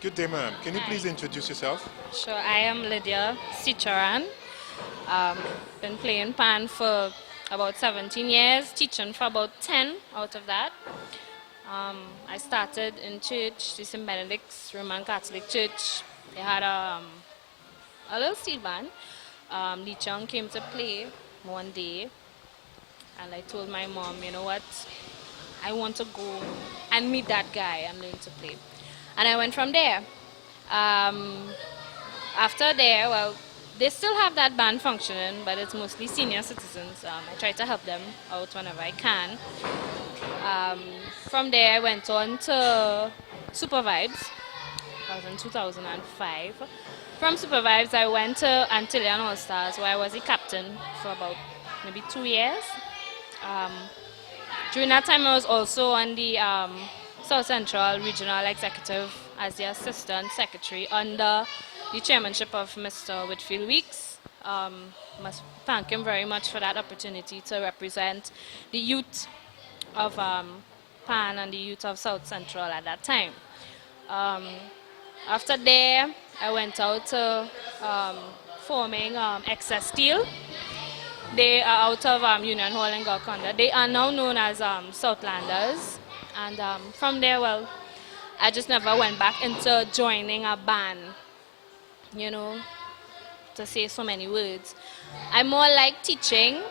Good day, ma'am. Can you Hi. please introduce yourself? Sure, I am Lydia Seecharan. Um, been playing pan for about 17 years, teaching for about 10 out of that. Um, I started in church, the St. Benedict's Roman Catholic Church. They had a little steel band. Lee Chung came to play one day, and I told my mom, you know what, I want to go and meet that guy and learn to play. And I went from there. Um, After there, well, they still have that band functioning, but it's mostly senior citizens. I try to help them out whenever I can. Um, from there, I went on to Super Vibes. That was in 2005. From Super Vibes, I went to Antillian All Stars, where I was the captain for about maybe 2 years. Um, During that time, I was also on the South Central Regional Executive as the Assistant Secretary under the chairmanship of Mr. Whitfield Weeks. Must thank him very much for that opportunity to represent the youth of Pan and the youth of South Central at that time. Um, After there, I went out to um, forming Excess Steel. They are out of Union Hall in Golconda. They are now known as Southlanders. And from there, well, I just never went back into joining a band, you know, to say so many words. I more like teaching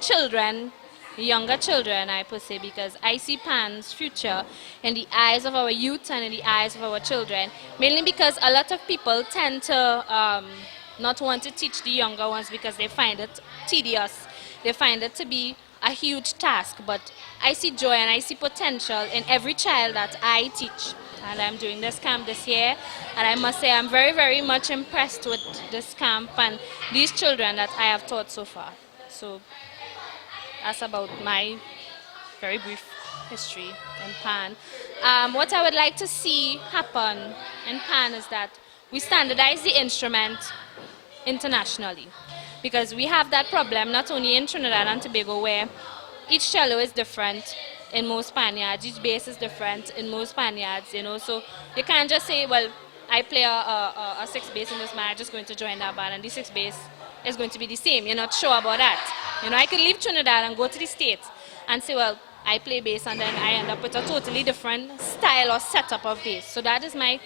children, younger children, I per se, because I see Pan's future in the eyes of our youth and in the eyes of our children, mainly because a lot of people tend to not want to teach the younger ones because they find it tedious. They find it to be a huge task, but I see joy and I see potential in every child that I teach. And I'm doing this camp this year, and I must say I'm very, very much impressed with this camp and these children that I have taught so far. So that's about my very brief history in Pan. What I would like to see happen in Pan is that we standardize the instrument internationally, because we have that problem not only in Trinidad and Tobago, where each cello is different in most Spaniards, each bass is different in most Spaniards, so you can't just say, well, I play a six bass in this band, I'm just going to join that band, and the six bass is going to be the same. You're not sure about that. I could leave Trinidad and go to the States and say, well, I play bass, and then I end up with a totally different style or setup of bass. So that is my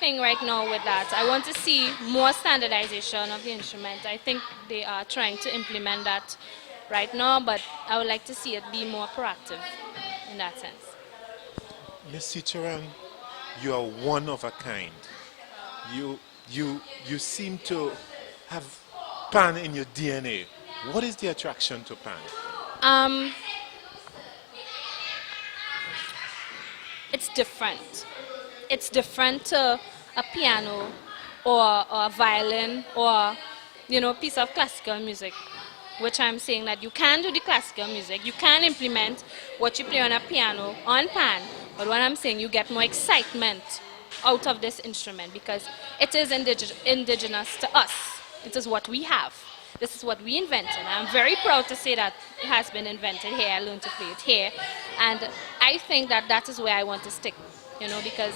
thing right now with that. I want to see more standardization of the instrument. I think they are trying to implement that right now, but I would like to see it be more proactive in that sense. Miss Seecharan, you are one of a kind. You seem to have pan in your DNA. What is the attraction to pan? Um, it's different. It's different to a piano or a violin or piece of classical music, which I'm saying that you can do the classical music, you can implement what you play on a piano on pan, but what I'm saying, you get more excitement out of this instrument because it is indigenous to us. It is what we have. This is what we invented. I'm very proud to say that it has been invented here. I learned to play it here, and I think that that is where I want to stick, because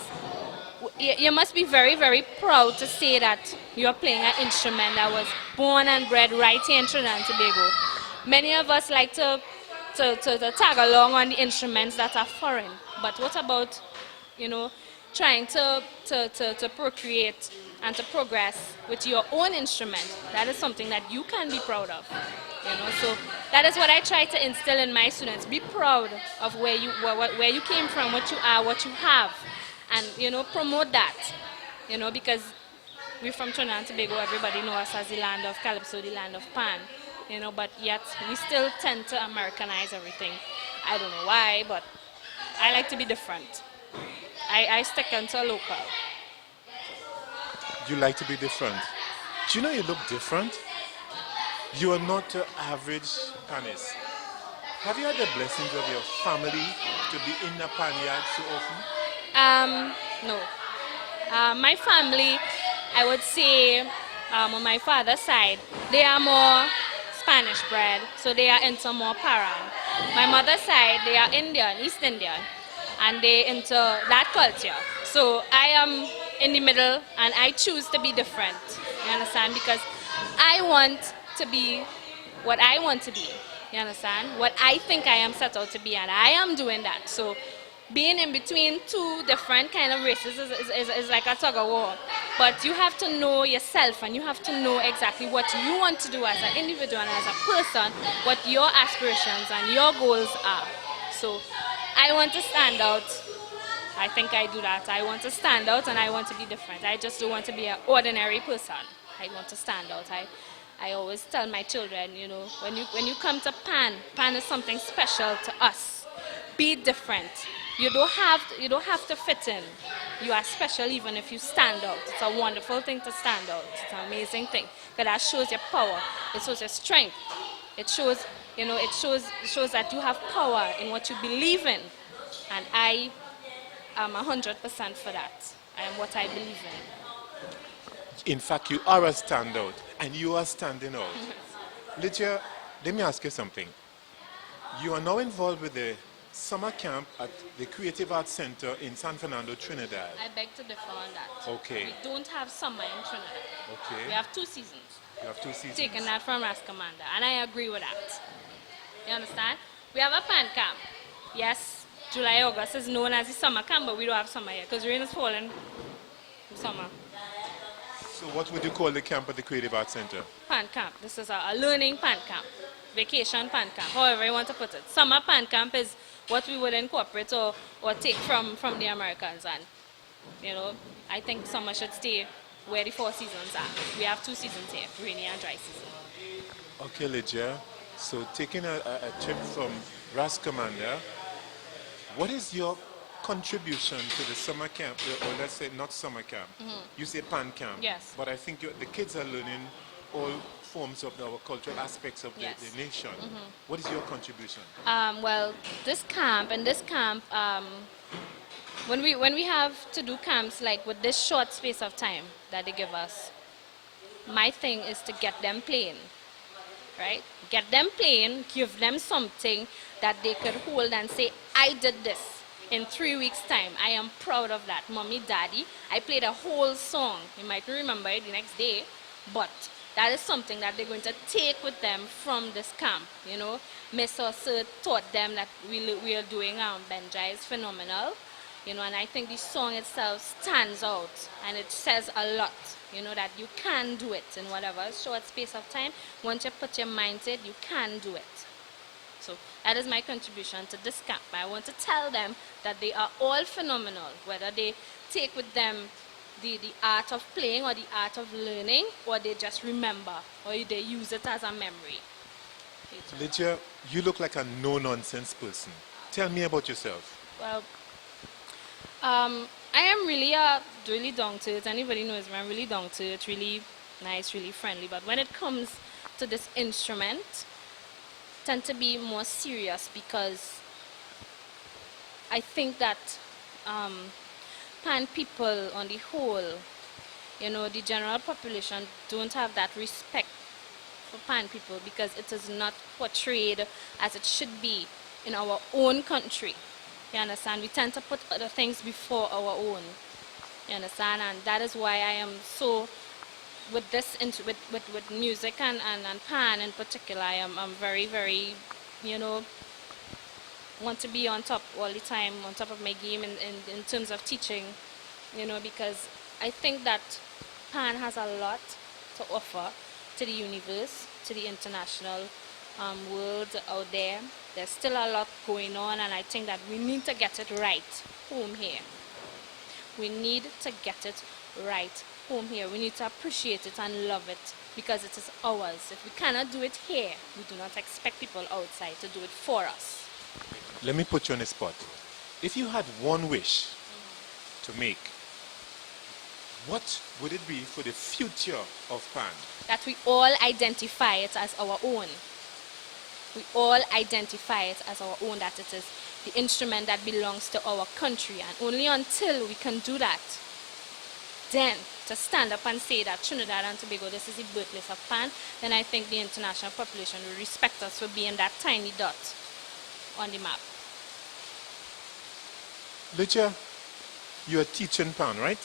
you must be very, very proud to say that you're playing an instrument that was born and bred right here in Trinidad and Tobago. Many of us like to tag along on the instruments that are foreign, but what about, trying to procreate and to progress with your own instrument? That is something that you can be proud of. So that is what I try to instill in my students. Be proud of where you came from, what you are, what you have, and promote that. Because we're from Trinidad and Tobago, everybody knows us as the land of calypso, the land of pan. But yet we still tend to Americanize everything. I don't know why, but I like to be different. I stick into local. You like to be different. Do you know you look different? You are not your average Pannist. Have you had the blessings of your family to be in the pan yard so often? No. My family, I would say, on my father's side, they are more Spanish bred, so they are into more parang. My mother's side, they are Indian, East Indian. and they into that culture. So I am in the middle, and I choose to be different. You understand? Because I want to be what I want to be. You understand? What I think I am set out to be, and I am doing that. So being in between two different kind of races is like a tug of war. But you have to know yourself, and you have to know exactly what you want to do as an individual and as a person, what your aspirations and your goals are. So I want to stand out. I think I do that. I want to stand out, and I want to be different. I just don't want to be an ordinary person. I want to stand out. I always tell my children, when you come to Pan is something special to us. Be different. You don't have to fit in. You are special even if you stand out. It's a wonderful thing to stand out. It's an amazing thing because that shows your power. It shows your strength. It shows, it shows that you have power in what you believe in, and I am 100% for that. I am what I believe in. In fact, you are a standout, and you are standing out. Lydia, let me ask you something. You are now involved with the summer camp at the Creative Arts Center in San Fernando, Trinidad. I beg to differ on that. Okay. We don't have summer in Trinidad. Okay. We have 2 seasons. You have 2 seasons. Taken that from Rascomanda, and I agree with that. You understand? We have a pan camp. Yes, July, August is known as the summer camp, but we don't have summer here because rain is falling in summer. So what would you call the camp at the Creative Arts Center? Pan camp. This is a learning pan camp. Vacation pan camp, however you want to put it. Summer pan camp is what we would incorporate or take from the Americans. And, I think summer should stay where the 4 seasons are. We have 2 seasons here, rainy and dry season. Okay, Lydia. So taking a trip from Ras Commander, what is your contribution to the summer camp, or let's say not summer camp? You say pan camp. Yes. But I think the kids are learning all forms of our cultural aspects of the nation. What is your contribution? Well, this camp, when we have to do camps like with this short space of time that they give us, my thing is to get them playing, right? Get them playing, give them something that they could hold and say, I did this in 3 weeks' time. I am proud of that. Mommy, Daddy, I played a whole song. You might remember it the next day, but that is something that they're going to take with them from this camp, Miss or Sir taught them that we are doing Benja is phenomenal, and I think the song itself stands out, and it says a lot, that you can do it in whatever short space of time. Once you put your mind to it, you can do it. So that is my contribution to this camp. I want to tell them that they are all phenomenal, whether they take with them the art of playing or the art of learning, or they just remember, or they use it as a memory. Lydia, you look like a no-nonsense person. Tell me about yourself. Well, I am really down to it. Anybody knows me, I'm really down to it, really nice, really friendly. But when it comes to this instrument, I tend to be more serious because I think that Pan people on the whole, the general population don't have that respect for Pan people because it is not portrayed as it should be in our own country. You understand? We tend to put other things before our own. You understand? And that is why I am so, with this, with music and Pan in particular, I'm very, very, want to be on top all the time, on top of my game in terms of teaching, because I think that Pan has a lot to offer to the universe, to the international world out there. There's still a lot going on, and I think that we need to get it right home here. We need to get it right home here. We need to appreciate it and love it because it is ours. If we cannot do it here, we do not expect people outside to do it for us. Let me put you on the spot. If you had one wish to make, what would it be for the future of Pan? That we all identify it as our own. We all identify it as our own, that it is the instrument that belongs to our country. And only until we can do that, then to stand up and say that Trinidad and Tobago, this is the birthplace of Pan, then I think the international population will respect us for being that tiny dot on the map. Lydia, you're teaching pan, right?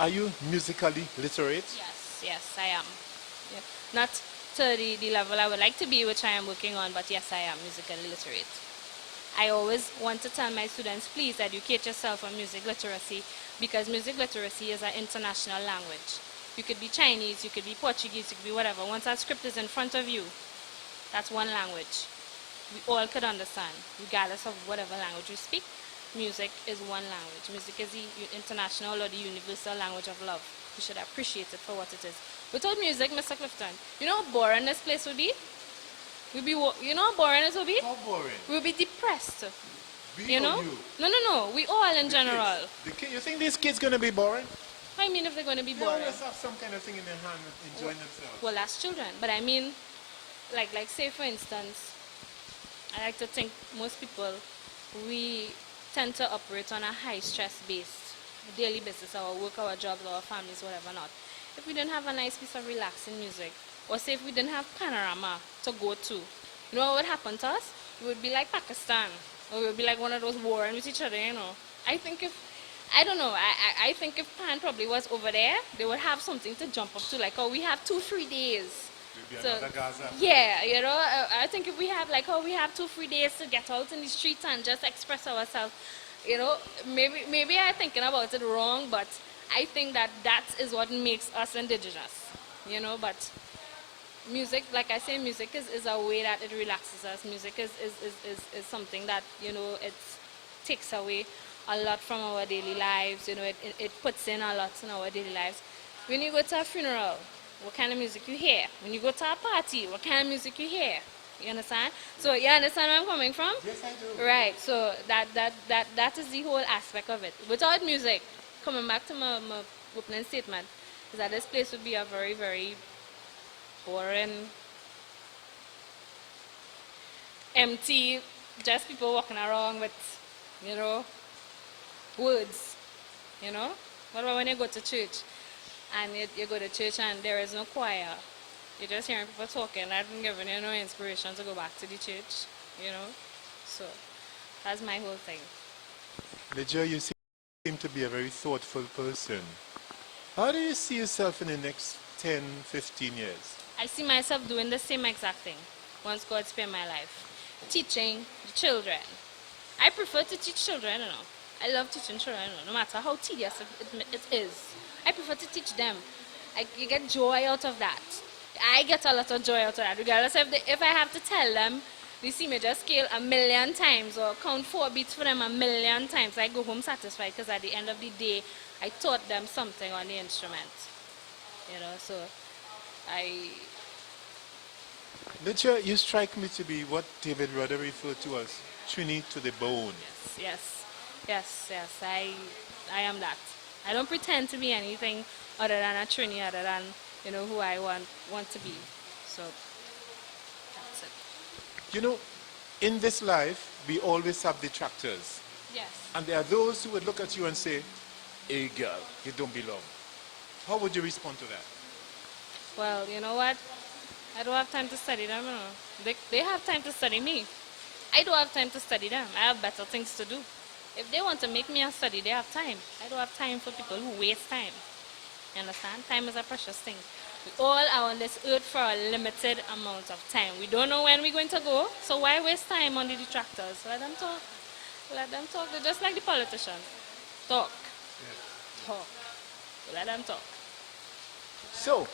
Are you musically literate? Yes, yes, I am. Yeah. Not to the level I would like to be, which I am working on, but yes, I am musically literate. I always want to tell my students, please educate yourself on music literacy because music literacy is an international language. You could be Chinese, you could be Portuguese, you could be whatever. Once that script is in front of you, that's one language. We all could understand, regardless of whatever language we speak. Music is one language. Music is the international or the universal language of love. We should appreciate it for what it is. Without music, Mr. Clifton, you know how boring this place would be? You know how boring it would be? How boring? We'll be depressed. We You or know? you? No. We all in The general. kids. You think these kids gonna be boring? I mean, if they're going to be They boring. always have some kind of thing in their hand, enjoying themselves. Well, that's children. But I mean, like say for instance, I like to think most people, we tend to operate on a high stress based daily basis, our work, our jobs, our families, whatever not. If we didn't have a nice piece of relaxing music, or say if we didn't have panorama to go to, you know what would happen to us? We would be like Pakistan, or we would be like one of those warring with each other, you know. I don't know, I think if Pan probably was over there, they would have something to jump up to, like, oh, we have 2 free days. Maybe So, another Gaza. yeah, you know, I think if we have like, oh, we have 2 free days to get out in the streets and just express ourselves, you know, maybe I'm thinking about it wrong, but I think that is what makes us indigenous, you know. But music, like I say, music is a way that it relaxes us. Music is something that, you know, it takes away a lot from our daily lives, you know, it puts in a lot in our daily lives. When you go to a funeral, what kind of music you hear? When you go to a party, what kind of music you hear? You understand? So you understand where I'm coming from? Yes, I do. Right. So that is the whole aspect of it. Without music, coming back to my opening statement, is that this place would be a very, very boring, empty, just people walking around with, you know, words, you know? What about when you go to church and you go to church and there is no choir? You're just hearing people talking, that hasn't given you no inspiration to go back to the church, you know? So that's my whole thing. Lydia, you seem to be a very thoughtful person. How do you see yourself in the next 10, 15 years? I see myself doing the same exact thing once God spare my life. Teaching the children. I prefer to teach children, you know. I love teaching children, you know, no matter how tedious it is. I prefer to teach them. You get joy out of that. I get a lot of joy out of that, regardless if I have to tell them the C major scale a million times or count 4 beats for them a million times. I go home satisfied because at the end of the day, I taught them something on the instrument. You know, so Lydia, you strike me to be what David Rudder referred to as Trini to the bone. yes, I am that. I don't pretend to be anything other than a Trini, other than, you know, who I want to be. So that's it. You know, in this life, we always have detractors. Yes. And there are those who would look at you and say, hey girl, you don't belong. How would you respond to that? Well, you know what? I don't have time to study them, you know. They have time to study me. I don't have time to study them. I have better things to do. If they want to make me a study, they have time. I don't have time for people who waste time. You understand? Time is a precious thing. We all are on this earth for a limited amount of time. We don't know when we're going to go, so why waste time on the detractors? Let them talk. Let them talk. They're just like the politicians. Talk. Talk. Let them talk. So,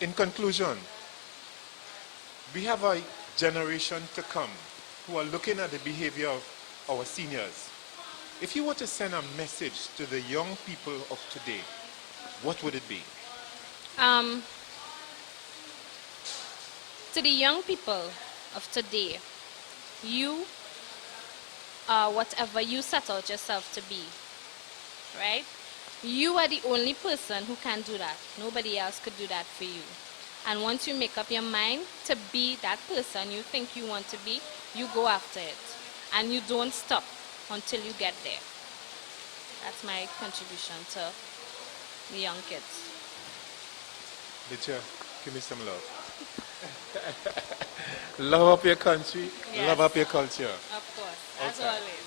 in conclusion, we have a generation to come who are looking at the behavior of our seniors. If you were to send a message to the young people of today, what would it be? To the young people of today, you are whatever you set out yourself to be, right? You are the only person who can do that. Nobody else could do that for you. And once you make up your mind to be that person you think you want to be, you go after it. And you don't stop until you get there. That's my contribution to the young kids. Lydia, give me some love. Love up your country, Yes. love up your culture. Of course, as Okay. always.